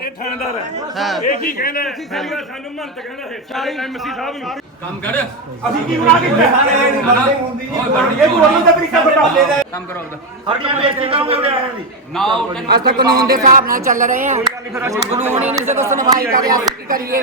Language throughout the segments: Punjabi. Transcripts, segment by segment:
ਇਹ ਥਾਣੇਦਾਰ ਹੈ। ਇਹ ਕੀ ਕਹਿੰਦਾ ਹੈ? ਕਹਿੰਦਾ ਸਾਨੂੰ ਮੰਤ ਕਹਿੰਦਾ ਹੈ। ਐਮਸੀ ਸਾਹਿਬ ਨੂੰ। ਕੰਮ ਕਰ। ਅਸੀਂ ਕੀ ਬਣਾ ਕੇ ਇਹ ਬੋਲਣ ਦਾ ਤਰੀਕਾ ਬਤਾ ਕੰਮ ਕਰੋ ਆਪਦਾ। ਸਾਡੀਆਂ ਬੇਇੱਜ਼ਤੀ ਕਰੋਗੇ ਉਰੇ ਆਇਆ ਦੀ ਨਾ ਉਹ ਤੈਨੂੰ ਅੱਜ ਤੱਕ ਕਾਨੂੰਨ ਦੇ ਹਿਸਾਬ ਨਾਲ ਚੱਲ ਰਹੇ ਆ। ਕਾਨੂੰਨ ਹੀ ਨਹੀਂ ਜਦੋਂ ਸੁਣਵਾਈ ਕਰ ਰਿਹਾ ਅਸੀਂ ਕੀ ਕਰੀਏ?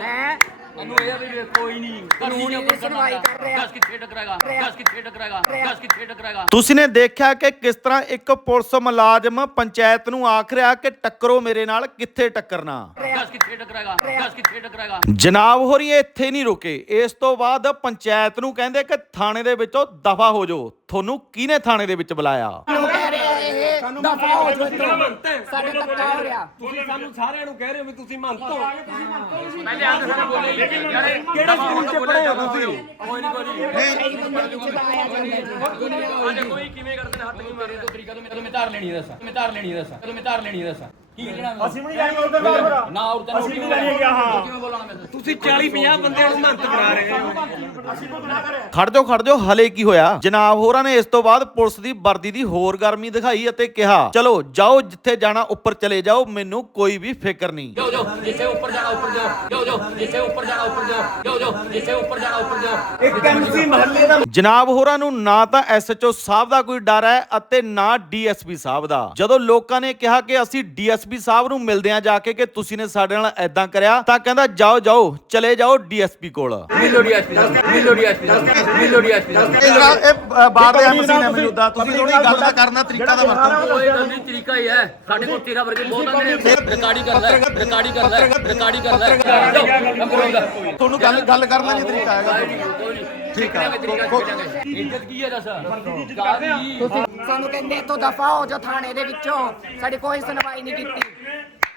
ਹੈ? ਤੈਨੂੰ ਇਹ ਆ ਵੀ ਕੋਈ ਨਹੀਂ ਕਾਨੂੰਨ ਹੀ ਨਹੀਂ ਸੁਣਵਾਈ ਕਰ ਰਿਹਾ। ਦੱਸ ਕਿੱਥੇ ਟਕਰਾਏਗਾ ਦੱਸ ਕਿੱਥੇ ਟਕਰਾਏਗਾ ਦੱਸ ਕਿੱਥੇ ਟਕਰਾਏਗਾ। ਤੁਸੀਂ ਨੇ ਦੇਖਿਆ ਕਿ ਕਿਸ ਤਰ੍ਹਾਂ ਇੱਕ ਪੁਲਿਸ ਮੁਲਾਜ਼ਮ ਪੰਚਾਇਤ ਨੂੰ ਆਖ ਰਿਹਾ ਕਿ ਟੱਕਰੋ ਮੇਰੇ ਨਾਲ ਕਿੱਥੇ ਟੱਕਰਨਾ? ਦੱਸ ਕਿੱਥੇ ਟਕਰਾਏਗਾ ਦੱਸ ਕਿੱਥੇ ਟਕਰਾਏਗਾ। ਜਨਾਬ ਹੋਰੀ ਇੱਥੇ ਨਹੀਂ ਰੁਕੇ। ਇਸ ਤੋਂ ਬਾਅਦ ਪੰਚਾਇਤ ਨੂੰ ਕਹਿੰਦੇ ਕਿ ਥਾਣੇ ਦੇ ਵਿੱਚੋਂ ਦਫਾ ਹੋ ਜਾਓ। ਤੁਹਾਨੂੰ ਕਿਹਨੇ ਥਾਣੇ ਦੇ ਵਿੱਚ ਬੁਲਾਇਆ? ਰਿਹਾ ਇਹ ਦਫਾ ਹੋ ਜਾਓ ਇੱਥੋਂ। ਸਾਡੇ ਧੱਕਾ ਹੋ ਰਿਹਾ। ਤੁਸੀਂ ਸਾਨੂੰ ਸਾਰਿਆਂ ਨੂੰ ਕਹਿ ਰਹੇ ਹੋ ਵੀ ਤੁਸੀਂ ਮੰਨਤ ਹੋ। ਪਹਿਲੇ ਆ ਕੇ ਬੋਲੇ ਕਿਹੜੇ ਸਕੂਲ ਚ ਪੜ੍ਹੇ ਹੋ ਤੁਸੀਂ? ਕੋਈ ਨਹੀਂ। ਕੋਈ ਨਹੀਂ। ਕਈ ਤਾਂ ਕਿਵੇਂ ਕਰਦੇ ਨੇ? ਹੱਥ ਨਹੀਂ ਮਾਰੇ ਤੋਂ ਤਰੀਕਾ ਤੋਂ ਮੈਂ ਧਾਰ ਲੈਣੀ ਦੱਸ। ਮੈਂ ਧਾਰ ਲੈਣੀ ਦੱਸ। ਕਦੋਂ ਮੈਂ ਧਾਰ ਲੈਣੀ ਦੱਸ। ਕੀ ਕਹਿਣਾ ਅਸੀਂ ਵੀ ਨਹੀਂ ਜਾਏਂਗੇ ਉਧਰ ਬਾਹਰ ਫਿਰ ਨਾ ਤੈਨੂੰ ਅਸੀਂ ਵੀ ਜਾਈਏ ਹਾਂ। ਕਿਵੇਂ ਬੋਲਣਾ ਮੈਂ? ਤੁਸੀਂ 40 50 ਬੰਦਿਆਂ ਨੂੰ ਮੰਨਤ ਕਰਾ ਰਹੇ ਹੋ। ਅਸੀਂ ਕੋਈ ਗੁਨਾਹ ਕਰਿਆ। ਖੜ ਜਾਓ ਖੜ ਜਾਓ ਹਲੇ ਕੀ ਹੋਇਆ? ਜਨਾਬ ਹੋਰਾਂ ਨੇ ਇਸ ਤੋਂ ਬਾਅਦ ਪੁਲਿਸ ਦੀ ਵਰਦੀ ਦੀ ਹੋਰ ਗਰਮੀ ਦਿਖਾਈ ਅਤੇ ਕਿਹਾ ਚਲੋ ਜਾਓ ਜਿੱਥੇ ਜਾਣਾ ਉੱਪਰ ਚਲੇ ਜਾਓ ਮੈਨੂੰ ਕੋਈ ਵੀ ਫਿਕਰ ਨਹੀਂ। ਜਾਓ ਜਾਓ ਜਿੱਥੇ ਉੱਪਰ ਜਾਣਾ ਉੱਪਰ ਜਾਓ। ਜਾਓ ਜਾਓ ਜਿੱਥੇ ਉੱਪਰ ਜਾਣਾ ਉੱਪਰ ਜਾਓ। ਜਾਓ ਜਾਓ ਜਿੱਥੇ ਉੱਪਰ ਜਾਣਾ ਉੱਪਰ ਜਾਓ। ਇੱਕ ਐਮਸੀ ਮਹੱਲੇ ਦਾ ਜਨਾਬ ਹੋਰਾਂ ਨੂੰ ਨਾ ਤਾਂ ਐਸਐਚਓ ਸਾਹਿਬ ਦਾ ਕੋਈ ਡਰ ਹੈ ਅਤੇ ਨਾ ਡੀਐਸਪੀ ਸਾਹਿਬ ਦਾ। ਜਦੋਂ ਲੋਕਾਂ ਨੇ ਕਿਹਾ ਕਿ ਅਸੀਂ ਡੀਐਸਪੀ ਸਾਹਿਬ ਨੂੰ ਮਿਲਦੇ ਹਾਂ ਜਾ ਕੇ ਕਿ ਤੁਸੀਂ ਨੇ ਸਾਡੇ ਨਾਲ ਐਦਾਂ ਕਰਿਆ ਤਾਂ ਕਹਿੰਦਾ ਜਾਓ ਜਾਓ ਚਲੇ ਜਾਓ ਡੀਐਸਪੀ ਕੋਲ। ਮਿਲੋ ਡੀਐਸਪੀ ਮਿਲੋ ਡੀਐਸਪੀ ਮਿਲੋ ਡੀਐਸਪੀ। ਇਹ ਬਾਤ ਹੈ ਐਮਸੀ ਨੇ ਮੌਜੂਦਾ ਤੁਸੀਂ ਥੋੜੀ ਗੱਲ ਦਾ ਕਰਨਾ ਤਰੀਕਾ ਦਾ ਵਰਤੋ। ਕੋਈ ਗੱਲ ਨਹੀਂ ਤਰੀਕਾ ਹੀ ਹੈ। ਸਾਡੇ ਕੋਲ ਤੇਰਾ ਵਰਗੇ ਬਹੁਤ ਆਉਂਦੇ ਨੇ। ਰਿਕਾਰਡਿੰਗ ਕਰਦਾ ਰਿਕਾਰਡਿੰਗ ਕਰਦਾ ਰਿਕਾਰਡਿੰਗ ਕਰਦਾ। ਤੁਹਾਨੂੰ ਗੱਲ ਗੱਲ ਕਰਨ ਦਾ ਨਹੀਂ ਤਰੀਕਾ ਹੈਗਾ। ਠੀਕ ਹੈ ਤਰੀਕਾ ਸਿੱਖਾਂਗੇ ਇੱਜ਼ਤ ਕੀ ਹੈ ਦੱਸ? ਕਾਦੀ ਤੁਸੀਂ ਸਾਨੂੰ ਕਹਿੰਦੇ ਇੱਥੋਂ ਦਫਾ ਹੋ ਜਾਓ ਥਾਣੇ ਦੇ ਵਿੱਚੋਂ। ਸਾਡੀ ਕੋਈ ਸੁਣਵਾਈ ਨਹੀਂ ਕੀਤੀ।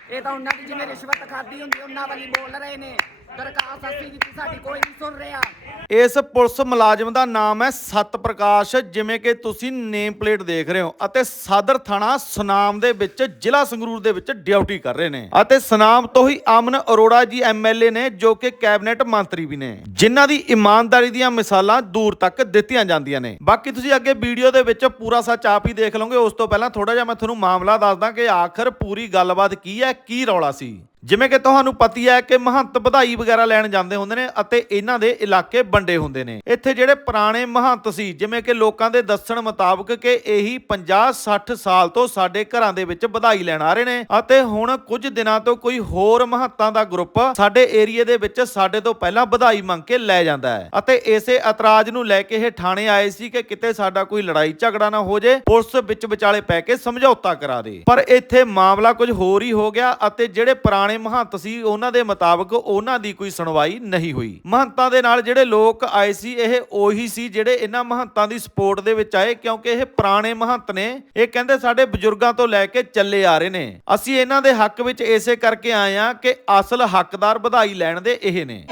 ਇਹ ਤਾਂ ਉਹਨਾਂ ਦੀ ਜਿਵੇਂ ਰਿਸ਼ਵਤ ਖਾਦੀ ਹੁੰਦੀ ਉਹਨਾਂ ਵਾਲੀ ਬੋਲ ਰਹੇ ਨੇ। ਦਰਖਾਸਤ ਅਸੀਂ ਦਿੱਤੀ ਸਾਡੀ ਕੋਈ ਨਹੀਂ ਸੁਣ ਰਿਹਾ। ਇਸ ਪੁਲਿਸ ਮੁਲਾਜ਼ਮ ਦਾ ਨਾਮ ਹੈ ਸਤ ਪ੍ਰਕਾਸ਼ ਜਿਵੇਂ ਕਿ ਤੁਸੀਂ ਨੇਮ ਪਲੇਟ ਦੇਖ ਰਹੇ ਹੋ ਅਤੇ ਸਾਦਰ ਥਾਣਾ ਸੁਨਾਮ ਦੇ ਵਿੱਚ ਜ਼ਿਲ੍ਹਾ ਸੰਗਰੂਰ ਦੇ ਵਿੱਚ ਡਿਊਟੀ ਕਰ ਰਹੇ ਨੇ। ਅਤੇ ਸੁਨਾਮ ਤੋਂ ਹੀ ਅਮਨ ਅਰੋੜਾ ਜੀ ਐਮਐਲਏ ਨੇ, ਜੋ ਕਿ ਕੈਬਨਿਟ ਮੰਤਰੀ ਵੀ ਨੇ। ਜਿਨ੍ਹਾਂ ਦੀ ਇਮਾਨਦਾਰੀ ਦੀਆਂ ਮਿਸਾਲਾਂ ਦੂਰ ਤੱਕ ਦਿੱਤੀਆਂ ਜਾਂਦੀਆਂ ਨੇ। ਬਾਕੀ ਤੁਸੀਂ ਅੱਗੇ ਵੀਡੀਓ ਦੇ ਵਿੱਚ ਪੂਰਾ ਸੱਚ ਆਪ ਹੀ ਦੇਖ ਲਓਗੇ। ਉਸ ਤੋਂ ਪਹਿਲਾਂ ਥੋੜਾ ਜਿਹਾ ਮੈਂ ਤੁਹਾਨੂੰ ਮਾਮਲਾ ਦੱਸਦਾ ਕਿ ਆਖਰ ਪੂਰੀ ਗੱਲਬਾਤ ਕੀ ਹੈ, ਕੀ ਰੌਲਾ ਸੀ? ਜਿਵੇਂ ਕਿ ਤੁਹਾਨੂੰ ਪਤੀ ਹੈ ਕਿ ਮਹੰਤ ਵਧਾਈ ਵਗੈਰਾ ਲੈਣ ਜਾਂਦੇ ਹੁੰਦੇ ਨੇ ਅਤੇ ਇਹਨਾਂ ਦੇ ਇਲਾਕੇ ਵੰਡੇ ਹੁੰਦੇ ਨੇ। ਇੱਥੇ ਜਿਹੜੇ ਪੁਰਾਣੇ ਮਹੰਤ ਸੀ, ਜਿਵੇਂ ਕਿ ਲੋਕਾਂ ਦੇ ਦੱਸਣ ਮੁਤਾਬਕ ਕਿ ਇਹੀ 50 60 ਸਾਲ ਤੋਂ ਸਾਡੇ ਘਰਾਂ ਦੇ ਵਿੱਚ ਵਧਾਈ ਲੈਣ ਆ ਰਹੇ ਨੇ ਅਤੇ ਹੁਣ ਕੁਝ ਦਿਨਾਂ ਤੋਂ ਕੋਈ ਹੋਰ ਮਹੰਤਾਂ ਦਾ ਗਰੁੱਪ ਸਾਡੇ ਏਰੀਏ ਦੇ ਵਿੱਚ ਸਾਡੇ ਤੋਂ ਪਹਿਲਾਂ ਵਧਾਈ ਮੰਗ ਕੇ ਲੈ ਜਾਂਦਾ ਹੈ। ਅਤੇ ਇਸੇ ਇਤਰਾਜ਼ ਨੂੰ ਲੈ ਕੇ ਇਹ ਥਾਣੇ ਆਏ ਸੀ ਕਿ ਕਿਤੇ ਸਾਡਾ ਕੋਈ ਲੜਾਈ ਝਗੜਾ ਨਾ ਹੋ ਜੇ, ਪੁਲਿਸ ਵਿੱਚ ਵਿਚਾਲੇ ਪੈ ਕੇ ਸਮਝੌਤਾ ਕਰਾ ਦੇ। ਪਰ ਇੱਥੇ ਮਾਮਲਾ ਕੁਝ ਹੋਰ ਹੀ ਹੋ ਗਿਆ ਅਤੇ ਜਿਹੜੇ ਪੁਰਾਣੇ ਮਹੰਤ ਸੀ, ਉਹਨਾਂ ਦੇ ਮੁਤਾਬਕ ਉਹਨਾਂ ਦੀ ਕੋਈ ਸੁਣਵਾਈ ਨਹੀਂ ਹੋਈ। ਮਹੰਤਾਂ ਦੇ ਨਾਲ ਜਿਹੜੇ ਲੋਕ ਆਏ ਸੀ, ਇਹ ਉਹੀ ਸੀ ਜਿਹੜੇ ਇਹਨਾਂ ਮਹੰਤਾਂ ਦੀ ਸਪੋਰਟ ਦੇ ਵਿੱਚ ਆਏ, ਕਿਉਂਕਿ ਇਹ ਪੁਰਾਣੇ ਮਹੰਤ ਨੇ। ਇਹ ਕਹਿੰਦੇ ਸਾਡੇ ਬਜ਼ੁਰਗਾਂ ਤੋਂ ਲੈ ਕੇ ਚੱਲੇ ਆ ਰਹੇ ਨੇ। ਅਸੀਂ ਇਹਨਾਂ ਦੇ ਹੱਕ ਵਿੱਚ ਇਸੇ ਕਰਕੇ ਆਏ ਆ ਕਿ ਅਸਲ ਹੱਕਦਾਰ ਵਧਾਈ ਲੈਣ ਦੇ ਇਹ ਨੇ।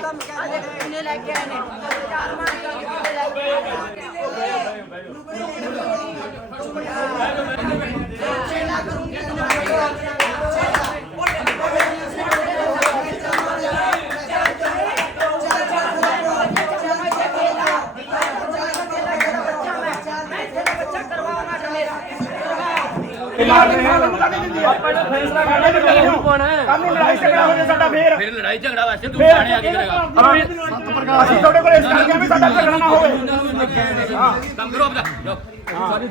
ਆਪਣਾ ਫੈਸਲਾ ਕਰਨਾ ਤੇ ਕੱਲ ਨੂੰ ਲੜਾਈ ਝਗੜਾ ਹੋ ਜੇ ਸਾਡਾ ਫੇਰ। ਫਿਰ ਲੜਾਈ ਝਗੜਾ ਵਾਸਤੇ ਤੂੰ ਥਾਣੇ ਆ ਕੇ ਕਰੇਗਾ ਅਸੀਂ ਤੁਹਾਡੇ ਕੋਲ ਇਸ ਕਰਕੇ ਵੀ ਸਾਡਾ ਝਗੜਾ ਨਾ ਹੋਵੇ। ਕੰਮ ਕਰੋ ਆਪਦਾ ਜਾਓ ਇਹ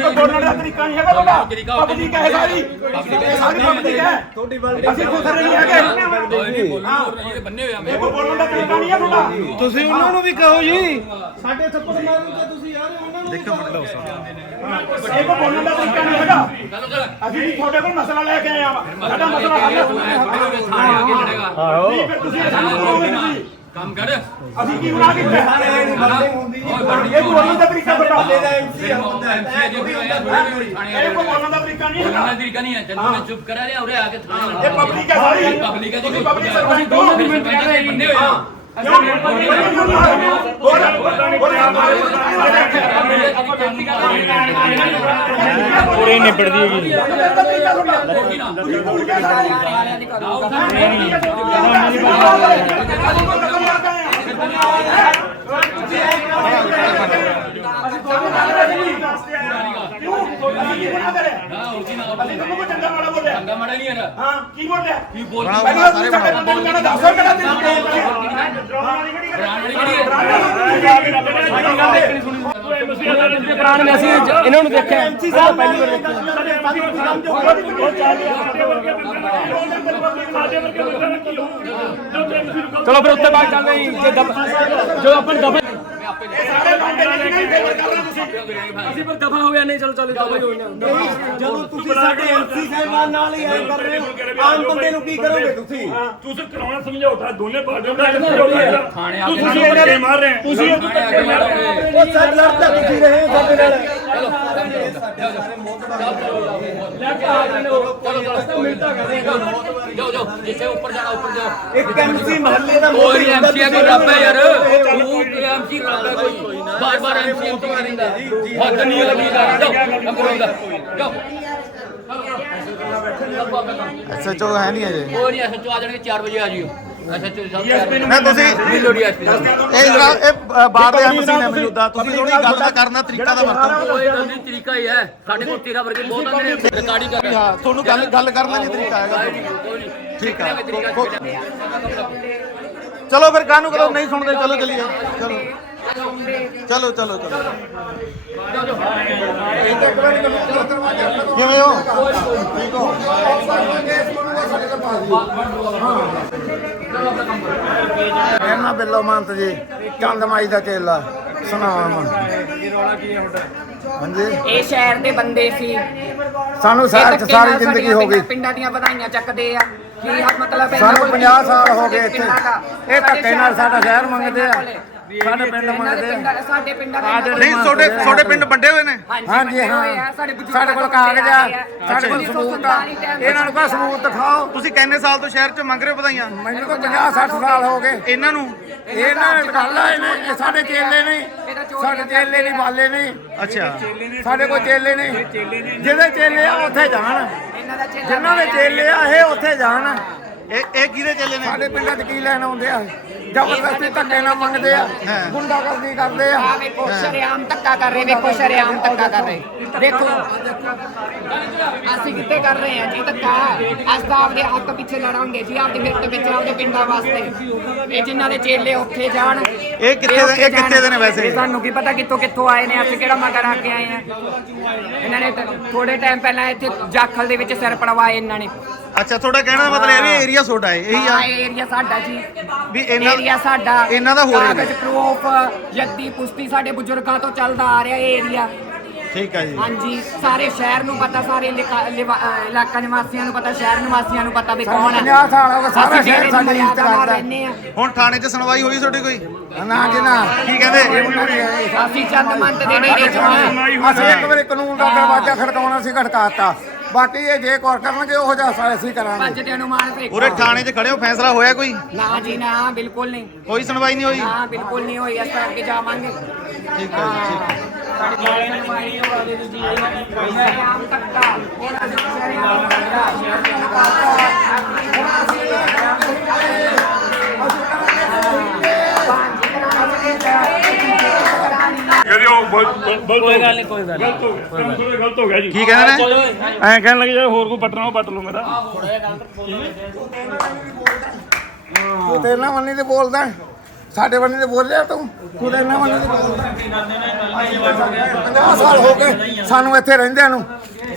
ਕੋਈ ਬੋਲਣ ਦਾ ਤਰੀਕਾ ਨਹੀਂ ਹੈਗਾ ਤੁਹਾਡਾ। ਪਬਲਿਕ ਹੈ ਸਾਰੀ। ਇਹ ਸਾਰੀ ਪਬਲਿਕ ਹੈ। ਅਸੀਂ ਖੁਸਰੇ ਨਹੀਂ ਹੈਗੇ। ਕੋਈ ਨਹੀਂ ਬੋਲੂ ਨਹੀਂ ਬੰਨੇ ਹੋਏ ਆ। ਇਹ ਕੋਈ ਬੋਲਣ ਦਾ ਤਰੀਕਾ ਨਹੀਂ ਹੈ ਤੁਹਾਡਾ। ਤੁਸੀਂ ਉਹਨਾਂ ਨੂੰ ਵੀ ਕਹੋ ਜੀ। ਸਾਡੇ ਥੱਪੜ ਮਾਰੂ ਤੇ ਤੁਸੀਂ ਯਾਰ ਉਹਨਾਂ ਨੂੰ ਦੇਖੋ ਮਤਲਬ ਇਹ ਕੋਈ ਬੋਲਣ ਦਾ ਤਰੀਕਾ ਨਹੀਂ ਹੈਗਾ। ਅਸੀਂ ਵੀ ਤੁਹਾਡੇ ਕੋਲ ਮਸਲਾ ਲੈ ਕੇ ਆਏ ਆ। ਸਾਡਾ ਮਸਲਾ ਹੱਲ ਥਾਣੇ ਆ ਕੇ ਲੜੇਗਾ ਨਹੀਂ ਫਿਰ ਤੁਸੀਂ ਸਾਨੂੰ ਕਹੋਗੇ ਤੁਸੀਂ। ਕੰਮ ਕਰ। ਅਸੀਂ ਕੀ ਬਣਾ ਕੀਤਾ ਇਹ ਕੋਈ ਬੋਲਣ ਦਾ ਤਰੀਕਾ ਤੁਹਾਡਾ ਇਹ ਕੋਈ ਬੋਲਣ ਦਾ ਤਰੀਕਾ ਨਹੀਂ ਹੈਗਾ। ਬੋਲਣਾ ਤਰੀਕਾ ਨਹੀਂ ਹੈ। ਜਦੋਂ ਮੈਂ ਚੁੱਪ ਕਰਾ ਲਿਆ ਉਰੇ ਆ ਕੇ ਥਾਣੇ ਇਹ ਪਬਲਿਕ ਹੈ ਸਾਰੀ। ਪਬਲਿਕ ਹੈ ਜੀ। ਪਬਲਿਕ ਸਰਪੰਚ ਦੋ ਮਿੰਟ ਬੰਨੇ ਹੋਏ ਕਿਉਂ ਹੋਰ ਪੂਰੀ ਨਿਬੜਦੀ ਹੈਗੀ ਅਸੀਂ ਤੁਹਾਨੂੰ ਚੰਗਾ ਬੋਲਿਆ ਚੰਗਾ ਮੜਾ ਨਹੀਂ ਯਾਰ ਹਾਂ ਕੀ ਬੋਲਿਆ ਕੀ ਬੋਲ ਪਹਿਲਾਂ ਤੁਸੀਂ ਸਾਡੇ ਬੰਦੇ ਨੂੰ ਕਹਿਣਾ ਦੱਸੋ ਕਿਹੜਾ ਤੈਨੂੰ ਪੁਰਾਣੇ ਅਸੀਂ ਇਹਨਾਂ ਨੂੰ ਦੇਖਿਆ ਐਮਸੀ ਸਾਹਿਬ ਪਹਿਲੀ ਵਾਰ ਦੇਖਿਆ ਚਲੋ ਫਿਰ ਉੱਤੇ ਬਾਅਦ ਚੱਲਦੇ ਹਾਂ ਜੇ ਦਫ ਜੋ ਆਪਾਂ ਦਫਾ ਅਸੀਂ ਪਰ ਦਫਾ ਹੋ ਗਿਆ ਨਹੀਂ ਚਲੋ ਚਲੋ ਦਫਾ ਹੀ ਹੋ ਜਦੋਂ ਤੁਸੀਂ ਸਾਡੇ ਐਮਸੀ ਸਾਹਿਬਾਨ ਨਾਲ ਹੀ ਐ ਕਰ ਰਹੇ ਹੋ ਆਮ ਬੰਦੇ ਨੂੰ ਕੀ ਕਰੋਗੇ ਤੁਸੀਂ? ਤੁਸੀਂ ਕਰਾਉਣਾ ਸਮਝੌਤਾ ਦੋਨੇ ਪਾਰਟੀਆਂ ਦਾ ਸਮਝੌਤਾ ਥਾਣੇ ਆ ਤੁਸੀਂ ਸਾਨੂੰ ਧੱਕੇ ਮਾਰ ਰਹੇ ਤੁਸੀਂ ਉਹ ਸਰ ਲੜਦਾ ਤੁਸੀਂ ਰਹੇ ਹੋ ਸਾਡੇ ਨਾਲ। ਜਾਓ ਜਾਓ। ਜਿੱਥੇ ਉੱਪਰ ਜਾਣਾ ਉੱਪਰ ਜਾਓ। ਇੱਕ ਐਮਸੀ ਮਹੱਲੇ ਦਾ ਕੋਈ ਮੋਢੀ ਐਮਸੀ ਆ ਕੋਈ ਰੱਬ ਹੈ ਯਾਰ। ਤੂੰ ਕਿ ਐਮਸੀ ਰੱਬ ਹੈ ਕੋਈ। ਬਾਰ ਬਾਰ ਐਮਸੀ ਐਮਸੀ ਕਰਿੰਦਾ ਹੱਦ ਨਹੀਂ ਲੱਗੀ ਕਰ ਜਾਓ ਅੰਦਰ। ਦਾ ਜਾਓ। ਐਸਐਚਓ ਹੈ ਨਹੀਂ ਅਜੇ। ਕੋਈ ਨਹੀਂ ਐਸਐਚਓ ਆ ਜਾਣਗੇ 4 ਵਜੇ ਆ ਜਿਓ। ਸਾਹਿਬ ਮੈਂ ਤੁਸੀਂ ਇਹ ਜਰਾ ਇਹ ਬਾਹਰ ਦੇ ਐਮਸੀ ਨੇ ਮੌਜੂਦਾ ਤੁਸੀਂ ਥੋੜੀ ਗੱਲ ਦਾ ਕਰਨਾ ਤਰੀਕਾ ਦਾ ਵਰਤੋ। ਕੋਈ ਗੱਲ ਨਹੀਂ ਤਰੀਕਾ ਹੀ ਹੈ। ਸਾਡੇ ਕੋਲ ਤੇਰਾ ਵਰਗੇ ਬਹੁਤ ਆਉਂਦੇ ਨੇ। ਰਿਕਾਰਡਿੰਗ ਕਰ ਹਾਂ ਤੁਹਾਨੂੰ ਗੱਲ ਗੱਲ ਕਰਨ ਦਾ ਨਹੀਂ ਤਰੀਕਾ ਹੈਗਾ। ਠੀਕ ਕੋ- ਚਲੋ ਫਿਰ ਕਾਹਨੂੰ ਕਦੋਂ ਨਹੀਂ ਸੁਣਦੇ ਚਲੋ ਚੱਲੀਏ। ਚਲੋ। ਚਲੋ ਚਲੋ ਚਲੋ। ਕਿਵੇਂ ਹੋ? ਠੀਕ ਹੋ। ਮੇਰਾ ਨਾਮ ਬਿੱਲੋ ਮੰਤ ਜੀ ਚੰਦਮਾਈ ਦਾ ਚੇਲਾ ਸੁਨਾਮ। ਹਾਂਜੀ? ਇਹ ਸ਼ਹਿਰ ਦੇ ਬੰਦੇ ਸੀ। ਸਾਨੂੰ ਸਾਰੀ ਨਾਲ ਜ਼ਿੰਦਗੀ ਹੋ ਗਈ। ਪਿੰਡਾਂ ਦੀਆਂ ਵਧਾਈਆਂ ਚੱਕਦੇ ਆ। ਕੀ ਮਤਲਬ ਸਾਨੂੰ ਕੋਲ 50 ਸਾਲ ਹੋ ਗਏ ਇੱਥੇ। ਇਹ ਧੱਕੇ ਨਾਲ ਸਾਡਾ ਸ਼ਹਿਰ ਮੰਗਦੇ ਆ। ਸਾਡੇ ਪਿੰਡ ਇਹਨਾਂ ਦੇ ਮੰਗਦੇ ਆ। ਪਿੰਡਾਂ- ਸਾਡੇ ਪਿੰਡਾਂ ਦੇ ਇਹਨਾਂ ਨਹੀਂ ਕੋਲ- ਤੁਹਾਡੇ ਤੁਹਾਡੇ ਪਿੰਡ ਵੱਡੇ ਹੋਏ ਨੇ? ਹਾਂਜੀ ਵੱਡੇ ਹੋਏ ਆ, ਹਾਂ ਸਾਡੇ ਬਜ਼ੁਰਗ ਸਾਡੇ ਕੋਲ ਕਾਗਜ਼ ਆ। ਸਾਡੇ ਕੋਲ ਸਬੂਤ ਆ। ਇਹਨਾਂ ਨੂੰ ਕਾ ਸਬੂਤ ਦਿਖਾਓ। ਤੁਸੀਂ ਕਿੰਨੇ ਸਾਲ ਤੋਂ ਸ਼ਹਿਰ 'ਚ ਮੰਗ ਰਹੇ ਹੋ ਵਧਾਈਆਂ? ਮੈਨੂੰ ਤਾਂ 50 60 ਸਾਲ ਹੋ ਗਏ। ਇਹਨਾਂ ਨੂੰ? ਇਹਨਾਂ ਨੇ ਗੱਲ ਆ ਇਹਨੇ ਇਹ ਸਾਡੇ ਚੇਲੇ ਨੇ ਸਾਡੇ ਚੇਲੇ ਨਹੀਂ ਬਾਲੇ ਨੇ ਅੱਛਾ। ਸਾਡੇ ਕੋਲ ਚੇਲੇ ਨੇ ਜਿਹਦੇ ਚੇਲੇ ਆ ਉੱਥੇ ਜਾਣ। ਇਹਨਾਂ ਦਾ ਚੇਲਾ ਜਿਨ੍ਹਾਂ ਦੇ ਚੇਲੇ ਆ ਇਹ ਉੱਥੇ ਜਾਣ। ਇਹ ਇਹ ਕਿਹਦੇ ਚੱਲੇ ਨੇ? ਸਾਡੇ ਪਿੰਡਾਂ 'ਚ ਕੀ ਲੈਣ ਆਉਂਦੇ ਆ? ਜ਼ਬਰਦਸਤੀ ਧੱਕੇ ਨਾਲ ਮੰਗਦੇ ਆ ਗੁੰਡਾਗਰਦੀ ਕਰਦੇ ਆ। ਆ ਵੇਖੋ ਸ਼ਰੇਆਮ ਧੱਕਾ ਕਰ ਰਹੇ ਵੇਖੋ ਸ਼ਰੇਆਮ ਧੱਕਾ ਕਰ ਰਹੇ। ਦੇਖੋ ਅਸੀਂ ਕਿੱਥੇ ਕਰ ਰਹੇ ਹਾਂ ਜੀ ਧੱਕਾ ਅਸੀਂ ਤਾਂ ਆਪਦੇ ਹੱਕ ਪਿੱਛੇ ਲੜਾਂਗੇ ਜੀ ਆਪਦੇ ਮਿੱਟ ਵਿੱਚ ਆਪਦੇ ਪਿੰਡਾਂ ਵਾਸਤੇ। ਇਹ ਜਿਨ੍ਹਾਂ ਦੇ ਚੇਲੇ ਉੱਥੇ ਜਾਣ ਇਹ ਕਿੱਥੇ ਦੇ- ਇਹ ਕਿੱਥੇ ਦੇ ਨੇ। ਵੈਸੇ? ਇਹ ਸਾਨੂੰ ਕੀ ਪਤਾ ਕਿੱਥੋਂ ਕਿੱਥੋਂ ਆਏ ਨੇ ਅਸੀਂ ਕਿਹੜਾ ਮਗਰ ਆ ਕੇ ਆਏ ਆ? ਇਹਨਾਂ ਨੇ ਥੋੜੇ ਟਾਈਮ ਪਹਿਲਾਂ ਇੱਥੇ ਜਾਖਲ ਦੇ ਵਿੱਚ ਸਿਰ ਪੜਵਾਏ ਇਹਨਾਂ ਨੇ। ਅੱਛਾ ਤੁਹਾਡਾ ਕਹਿਣ ਦਾ ਮਤਲਬ ਇਹ ਵੀ ਏਰੀਆ ਛੋਟਾ ਹੈ ਇਹੀ ਆ। ਹਾਂ ਏਰੀਆ ਸਾਡਾ ਜੀ। ਵੀ ਇਹਨਾਂ ਏਰੀਆ ਸਾਡਾ ਇਹਨਾਂ ਦਾ ਹੋ ਰਿਹਾ ਕਾਗਜ਼ ਪ੍ਰੂਫ ਜੱਦੀ ਪੁਸ਼ਤੀ ਸਾਡੇ ਬਜ਼ੁਰਗਾਂ ਤੋਂ ਚੱਲਦਾ ਆ ਰਿਹਾ ਇਹ ਏਰੀਆ ਠੀਕ ਹੈ ਜੀ। ਹਾਂਜੀ ਸਾਰੇ ਸ਼ਹਿਰ ਨੂੰ ਪਤਾ ਸਾਰੇ ਇਲਾਕਾ- ਲਿਵਾ- ਅਹ ਇਲਾਕਾ ਨਿਵਾਸੀਆਂ ਨੂੰ ਪਤਾ ਸ਼ਹਿਰ ਨਿਵਾਸੀਆਂ ਨੂੰ ਪਤਾ ਵੀ ਕੌਣ ਹੈ। 50 ਸਾਲ ਹੋ ਗਏ ਸਾਰਾ ਅਸੀਂ ਸ਼ਹਿਰ ਸਾਡੀ ਮਰਿਆਦਾ ਨਾਲ ਕਰਦਾ ਰਹਿੰਦੇ ਆ। ਹੁਣ ਥਾਣੇ 'ਚ ਸੁਣਵਾਈ ਹੋਈ ਤੁਹਾਡੀ ਕੋਈ? ਨਾ ਜੀ ਨਾ। ਕੀ ਕਹਿੰਦੇ? ਅਸੀਂ ਚੰਦ ਮੰਤ ਦੇ ਡੇਰੇ ਚੋਂ ਅਸੀਂ ਇੱਕ ਵਾਰੀ ਕਾਨੂੰਨ ਦਾ ਦਰਵਾਜ਼ਾ ਖੜਕਾਉਣਾ ਸੀ ਖੜਕਾਤਾ ਬਾਕੀ ਇਹ ਜੇ ਕੋਰ ਕਰਨਗੇ ਉਹ ਜਿਹਾ ਸਾ- ਅਸੀਂ ਕਰਾਂਗੇ। ਪੰਜ ਦੇ ਅਨੁਮਾਨ ਤੇ ਉਰੇ ਥਾਣੇ 'ਚ ਖੜੇ ਹੋ ਫੈਸਲਾ ਹੋਇਆ ਕੋਈ? ਨਾ ਜੀ ਨਾ ਬਿਲਕੁਲ ਨਹੀਂ। ਕੋਈ ਸੁਣਵਾਈ ਨਹੀਂ ਹੋਈ? ਨਾ ਬਿਲਕੁਲ ਨਹੀਂ ਹੋਈ ਅਸੀਂ ਅੱਗੇ ਜਾਵਾਂਗੇ। ਠੀਕ ਹੈ ਜੀ ਠੀਕ ਹੈ। ਧੱਕਾ ਸ਼ਰੇਆਮ ਕਹਿੰਦੇ ਉਹ ਕੋਈ ਗੱਲ ਨਹੀਂ ਕੋਈ ਗੱਲ ਗਲਤ ਹੋ ਗਿਆ। ਕੰਮ ਥੋੜਾ ਗਲਤ ਹੋ ਗਿਆ ਜੀ। ਕੀ ਕਹਿੰਦੇ ਨੇ? ਐਂ ਕਹਿਣ ਲੱਗੇ ਜੇ ਹੋਰ ਕੋਈ ਪਟਣਾ ਉਹ ਪਟ ਲਓ ਮੇਰਾ। ਤੂੰ ਤੇਰੇ ਨਾਲ ਮੰਨੀ ਤੇ ਬੋਲਦਾ। ਸਾਡੇ ਬੰਨੇ ਤੇ ਬੋਲਿਆ ਤੂੰ। ਤੂੰ ਨਾਲ ਮੰਨੀ ਤੇ ਬੋਲਦਾ। 50 ਸਾਲ ਹੋ ਗਏ ਸਾਨੂੰ ਇੱਥੇ ਰਹਿੰਦਿਆਂ ਨੂੰ।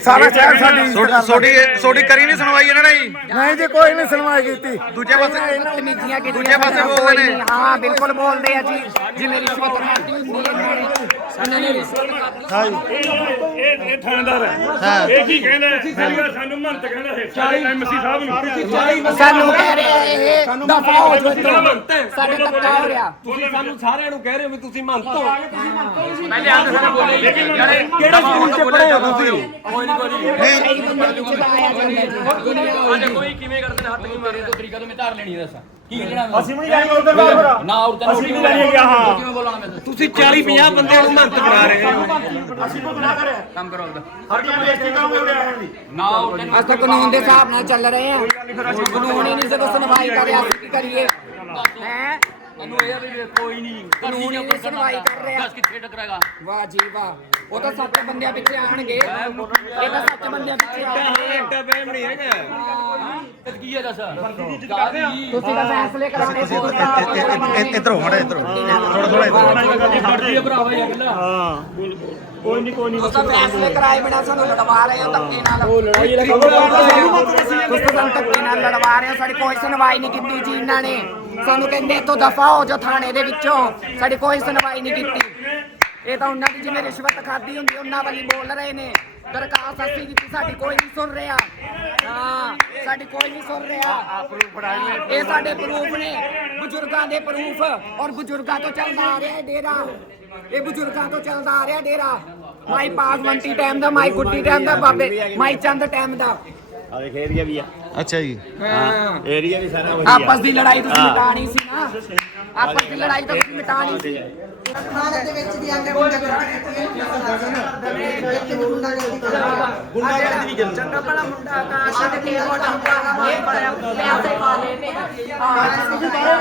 ਸਾਰਾ ਸ਼ਹਿਰ ਸਾਡੀ। ਤੁਹਾਡੀ ਤੁਹਾਡੀ ਕਰੀ ਨਹੀਂ ਸੁਣਵਾਈ ਇਹਨਾਂ ਨੇ ਜੀ? ਨਹੀਂ ਜੀ ਕੋਈ ਨਹੀਂ ਸੁਣਵਾਈ ਕੀਤੀ। ਦੂਜੇ ਪਾਸੇ ਤਮੀਜ਼ੀਆਂ ਦੂਜੇ ਪਾਸੇ ਬੋਲਦੇ ਨੇ। ਹਾਂ ਬਿਲਕੁਲ ਬੋਲਦੇ ਆ ਜੀ। ਜਿਵੇਂ ਰਿਸ਼ਵਤ ਖਾਦੀ ਹੁੰਦੀ ਹੈ। ਇਹਨਾਂ ਨੇ ਇਹਨਾਂ ਨੇ ਰਿਸ਼ਵਤ ਖਾਧੀ। ਇਹ ਇਹ ਥਾਣੇਦਾਰ ਹੈ। ਇਹ ਕੀ ਕਹਿੰਦਾ? ਸਾਨੂੰ ਮੰਤ ਕਹਿੰਦਾ ਹੈ ਸਾਡੇ ਐਮਸੀ ਸਾਹਿਬ ਨੂੰ। ਸਾਨੂੰ ਕਹਿ ਰਿਹਾ ਇਹ ਦਫਾ ਹੋ ਜੋ ਸਾਡੇ ਧੱਕਾ ਹੋ ਰਿਹਾ। ਤੁਸੀਂ ਸਾਨੂੰ ਸਾਰਿਆਂ ਨੂੰ ਕਹਿ ਰਹੇ ਹੋ ਵੀ ਤੁਸੀਂ ਮੰਨਤ। ਹੋ ਪਹਿਲੇ ਆਪ ਸਾਨੂੰ ਬੋਲੇ ਕਿਹੜੇ ਸਕੂਲ ਚ ਪੜ੍ਹੇ ਹੋ ਤੁਸੀਂ? ਕਈ ਆਇਆ ਜਾਂਦਾ ਜੀ। ਅੱਜ ਕੋਈ ਕਿਵੇਂ ਕਰਦੇ ਨੇ? ਹੱਥ ਕਿਵੇਂ ਮਾਰੇ ਤੋਂ ਤਰੀਕਾ ਤੋਂ ਮੈਂ ਧਾਰ ਲੈਣੀ ਦੱਸ। ਕੀ ਲੈਣਾ? ਅਸੀਂ ਵੀ ਜਾਈਏ ਉਧਰ ਦਾ ਨਾ ਔਰ ਤੈਨੂੰ ਅਸੀਂ ਵੀ ਜਾਈਏ ਕਿ ਹਾਂ। ਕਿਵੇਂ ਬੋਲਾਂਗਾ ਮੈਂ ਤੁਸੀਂ 40 50 ਬੰਦੇ ਨੂੰ ਮੰਨਤ ਕਰਾ ਰਹੇ ਹੋ। ਅਸੀਂ ਕੋਈ ਗੁਨਾਹ ਕਰਿਆ ਕੰਮ ਕਰੋ ਆਪਦਾ। ਹਰ ਕੋਈ ਬੇਇੱਜ਼ਤੀ ਉਰੇ ਆਇਆ ਦੀ ਨਾ ਔਰ ਤੈਨੂੰ ਅਸੀਂ ਤਾਂ ਕਾਨੂੰਨ ਦੇ ਹਿਸਾਬ ਨਾਲ ਚੱਲ ਰਹੇ ਹਾਂ ਕਾਨੂੰਨ ਹੀ ਨਹੀਂ ਜਦੋਂ ਸੁਣਵਾਈ ਕਰ ਰਿਹਾ ਅਸੀਂ ਕੀ ਕਰੀਏ? ਹੈ? ਤੈਨੂੰ ਇਹ ਆ ਵੀ ਕੋਈ ਨਹੀਂ ਕਾਨੂੰਨ ਹੀ ਨਹੀਂ ਸੁਣਵਾਈ ਕਰ ਰਿਹਾ। ਦੱਸ ਕਿੱਥੇ ਟਕਰਾਏਗਾ? ਵਾਹ ਜੀ ਵਾਹ। ਉਹ ਤਾਂ ਸੱਚ ਬੰਦਿਆਂ ਪਿੱਛੇ ਆਣਗੇ ਇਹ ਤਾਂ ਸੱਚ ਬੰਦਿਆਂ ਪਿੱਛੇ ਆਣਗੇ ਕੀ ਹੈ ਦੱਸ? ਤੁਸੀਂ ਤਾਂ ਫੈਸਲੇ ਕਰਾਉਣੇ ਸੀ ਤੁਸੀਂ ਇੱਧਰ ਹੋ। ਮੜਾ ਇੱਧਰ ਥੋੜਾ ਥੋੜਾ ਇਹ ਭਰਾਵਾ ਇਹ ਅਗਲਾ ਕੋਈ ਨਹੀਂ ਕੋਈ ਨਹੀਂ ਤੁਸੀਂ ਤਾਂ ਫੈਸਲੇ ਕਰਾਏ ਬਿਨਾ ਸਾਨੂੰ ਲੜਵਾ ਰਹੇ ਹੋ ਧੱਕੇ ਨਾਲ। ਉਹ ਲੜਾਈ ਤੁਸੀਂ ਸਾਨੂੰ ਧੱਕੇ ਨਾਲ ਲੜਵਾ ਰਹੇ ਹੋ ਸਾਡੀ ਕੋਈ ਸੁਣਵਾਈ ਨਹੀਂ ਕੀਤੀ ਜੀ ਇਹਨਾਂ ਨੇ। ਸਾਨੂੰ ਕਹਿੰਦੇ ਇੱਥੋਂ ਦਫਾ ਹੋ ਜਾ ਥਾਣੇ ਦੇ ਵਿੱਚੋਂ। ਸਾਡੀ ਕੋਈ ਸੁਣਵਾਈ ਨਹੀਂ ਕੀਤੀ। ਇਹ ਤਾਂ ਉਹਨਾਂ ਦੀ ਜਿਵੇਂ ਰਿਸ਼ਵਤ ਖਾਦੀ ਹੁੰਦੀ, ਉਹਨਾਂ ਵਾਲੀ ਬੋਲ ਰਹੇ ਨੇ। ਦਰਖਾਸਤ ਅਸੀਂ ਦਿੱਤੀ, ਸਾਡੀ ਕੋਈ ਨਹੀਂ ਸੁਣ ਰਿਹਾ। ਹਾਂ, ਸਾਡੀ ਕੋਈ ਨਹੀਂ ਸੁਣ ਰਿਹਾ। ਇਹ ਸਾਡੇ ਪ੍ਰੂਫ ਨੇ। ਬਜ਼ੁਰਗਾਂ ਦੇ ਪ੍ਰੂਫ। ਔਰ ਬਜ਼ੁਰਗਾਂ ਤੋਂ ਚੱਲਦਾ ਆ ਰਿਹਾ ਡੇਰਾ। ਇਹ ਬਜ਼ੁਰਗਾਂ ਤੋਂ ਚੱਲਦਾ ਆ ਰਿਹਾ ਡੇਰਾ। ਮਾਈ ਪਾਗਵੰਤੀ ਟਾਈਮ ਦਾ, ਮਾਈ ਗੁੱਡੀ ਟਾਈਮ ਦਾ, ਬਾਬੇ, ਮਾਈ ਚੰਦ ਟਾਈਮ ਦਾ। ਆ ਦੇਖ ਏਰੀਆ ਵੀ ਆ। ਅੱਛਾ ਜੀ। ਹਾਂ ਏਰੀਆ ਵੀ ਸਾਰਾ ਵਧੀਆ। ਆਪਸ ਦੀ ਲੜਾਈ ਤੁਸੀਂ ਮਿਟਾਣੀ ਸੀ ਨਾ। ਆਪਸ ਦੀ ਲੜਾਈ ਤਾਂ ਤੁਸੀਂ ਮਿਟਾਣੀ ਸੀ। ਸਮਾਜ ਦੇ ਵਿੱਚ ਵੀ ਆਂਡੇ ਗੁੰਡਾ ਕਰਦੀ ਹੈ ਗੁੰਡਾ ਕਰਦੀ ਗੁੰਡਾ ਕਰਦੀ ਨਹੀਂ ਚੰਗਾ ਭਲਾ ਮੁੰਡਾ ਆਕਾਸ਼ ਦੇ ਤੇ ਮੋਟਾ ਮੁੰਡਾ ਇਹ ਬੜਾ ਪਿਆਰ ਦੇ ਪਾਲੇ ਨੇ। ਹਾਂ। ਤੁਸੀਂ ਬਾਰੇ